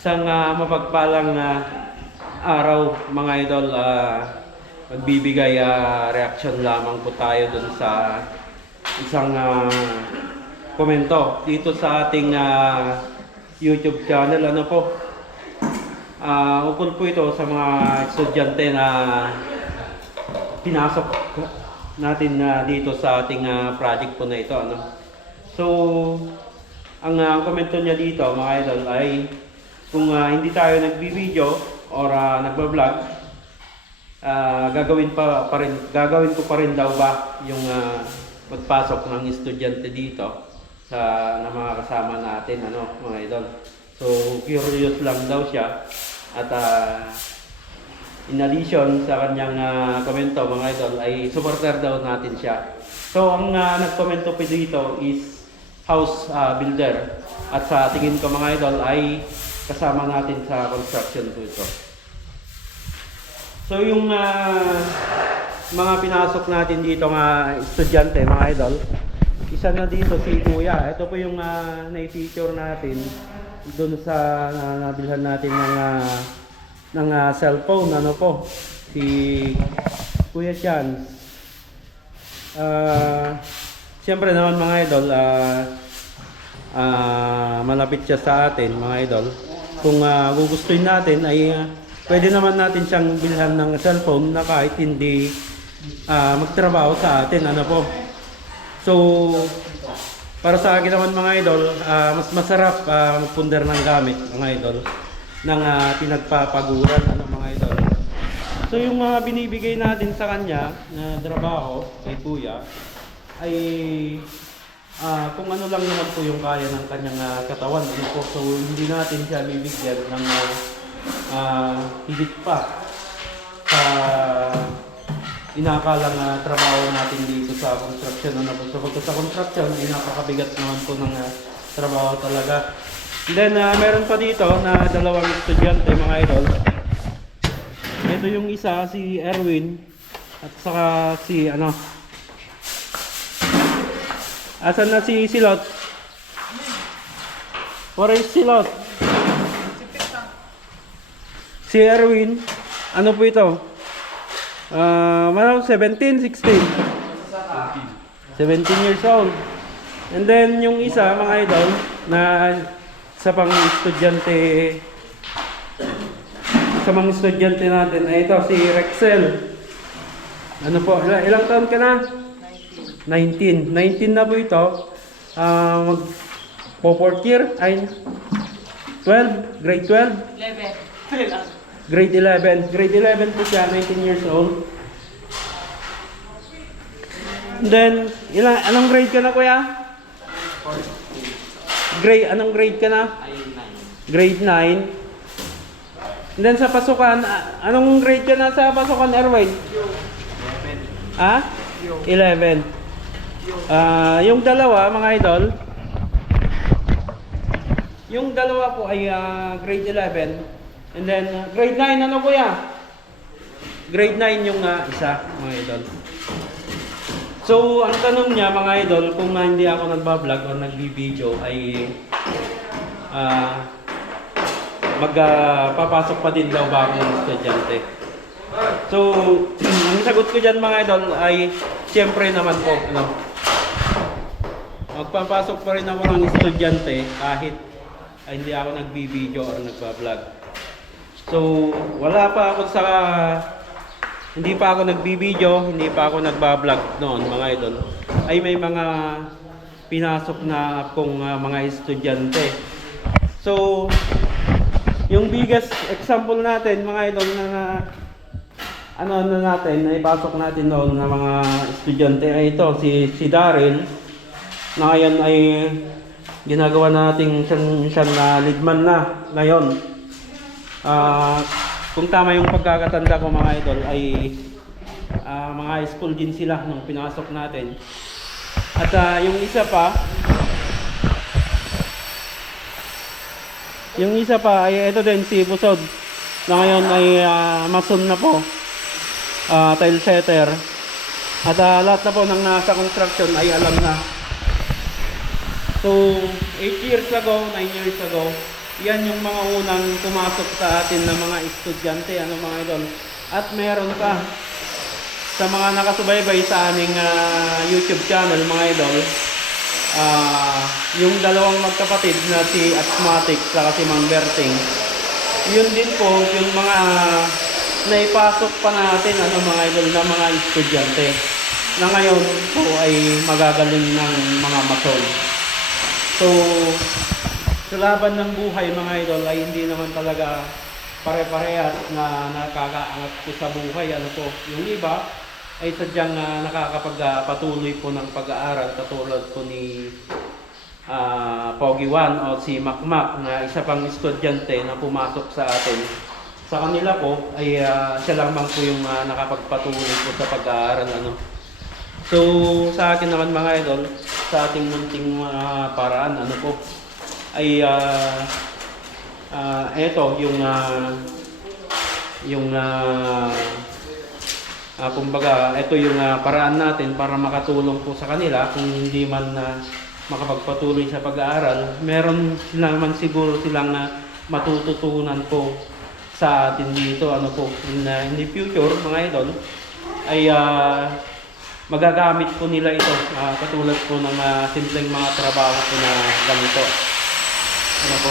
Isang ah, mapagpalang ah, araw mga idol, ah, magbibigay ah, reaction lamang po tayo dun sa isang ah, komento dito sa ating ah, YouTube channel. Ano po? Ah, ukol po ito sa mga estudyante na pinasok natin na dito sa ating ah, project po na ito. Ano? So, ang ah, komento niya dito mga idol ay kung ah, hindi tayo nagbi-video or uh, nagba-vlog, ah, gagawin pa, pa rin, gagawin ko pa rin daw ba yung ah, magpasok ng estudyante dito sa na mga kasama natin ano mga idol. So curious lang daw siya at ah, in addition sa kanyang ah, komento mga idol ay supporter daw natin siya. So ang ah, nagkomento po dito is house ah, builder at sa tingin ko mga idol ay kasama natin sa construction po ito. So yung ah, mga pinasok natin dito nga estudyante mga idol, isa na dito si Kuya. Ito po yung uh, na-feature natin doon sa uh, nabilhan natin ng ah, ng ah, cellphone ano po si Kuya Chan. Ah, Siyempre naman mga idol, ah ah, malapit siya sa atin mga idol. Kung ah, gugustuhin natin ay ah, pwede naman natin siyang bilhan ng cellphone na kahit hindi ah, magtrabaho sa atin. Ano po? So, para sa akin naman mga idol, ah, mas masarap ah, magpundar ng gamit mga idol ng ah, pinagpapaguran ano mga idol. So yung mga binibigay natin sa kanya na trabaho kay Kuya ay ah, kung ano lang naman po yung kaya ng kanyang ah, katawan. Ano po. So hindi natin siya bibigyan ng ah, ah, higit pa sa inakalang ah, trabaho natin dito sa construction. Ano po. So sa construction ay napakabigat naman po ng ah, trabaho talaga. And then ah, meron pa dito na dalawang estudyante mga idol. Ito yung isa si Erwin at saka si ano Asan na si Silot? Where is Silot? Si Erwin, ano po ito? Uh, 17, 16. 17 years old. And then yung isa, mga idol, na sa pang estudyante sa mga estudyante natin ay ito si Rexel. Ano po, ilang, ilang taon ka na? 19. 19 na po ito. Ah, mag po fourth year ay 12, grade 12, 11. grade 11. Grade 11 po siya, 19 years old. And then, ilang, anong grade ka na kuya? Grade, anong grade ka na? Grade 9. And then sa pasukan, anong grade ka na sa pasukan, Erwin? 11. Ha? 11. Ah, yung dalawa, mga idol, yung dalawa po ay ah, grade 11. And then, ah, grade 9, ano kuya? Grade 9 yung ah, isa, mga idol. So, ang tanong niya, mga idol, kung ah, hindi ako nagbablog o nagbi-video, ay ah, magpapasok pa din daw ba ako ng estudyante. So, ang sagot ko dyan mga idol ay siyempre naman po, ano, magpapasok pa rin ako ng estudyante kahit ay hindi ako nagbi-video or nagba-vlog. So, wala pa ako sa hindi pa ako nagbi-video, hindi pa ako nagba-vlog noon mga idol. Ay may mga pinasok na akong ah, mga estudyante. So, yung biggest example natin mga idol na, na ano na natin, na ipasok natin noon ng mga estudyante ay ito, si, si Daryl, na ngayon ay ginagawa nating siyang, siyang na leadman na ngayon. Ah, kung tama yung pagkakatanda ko mga idol ay ah, mga school din sila nung pinasok natin. At ah, yung isa pa, yung isa pa ay ito din si Busod na ngayon ay ah, mason na po. Ah, tile setter. At ah, lahat na po ng nasa construction ay alam na. So, 8 years ago, 9 years ago, yan yung mga unang pumasok sa atin na mga estudyante, ano mga idol. At meron pa sa mga nakasubaybay sa aming ah, YouTube channel, mga idol, ah, yung dalawang magkapatid na si Asthmatic at si Mang Berting, yun din po yung mga naipasok pa natin, ano mga idol, na mga estudyante na ngayon po ay magagaling ng mga masol. So, sa laban ng buhay mga idol ay hindi naman talaga pare-parehas na nakakaangat po sa buhay. Ano po, yung iba ay sadyang uh, nakakapagpatuloy po ng pag-aaral katulad po ni ah, Pogi One o si Makmak na isa pang estudyante na pumasok sa atin. Sa kanila po ay ah, siya lamang po yung ah, nakapagpatuloy po sa pag-aaral. Ano. So sa akin naman mga idol, sa ating munting mga paraan, ano po, ay ah ah, eto yung ah, yung ah, ah, kumbaga ito yung ah, paraan natin para makatulong po sa kanila. Kung hindi man na makapagpatuloy sa pag-aaral meron sila naman siguro silang ah, matututunan po sa atin dito ano po in, ah, in the future mga idol ay ah, magagamit po nila ito ah, katulad po ng ah, simpleng mga trabaho po na ganito. Ano po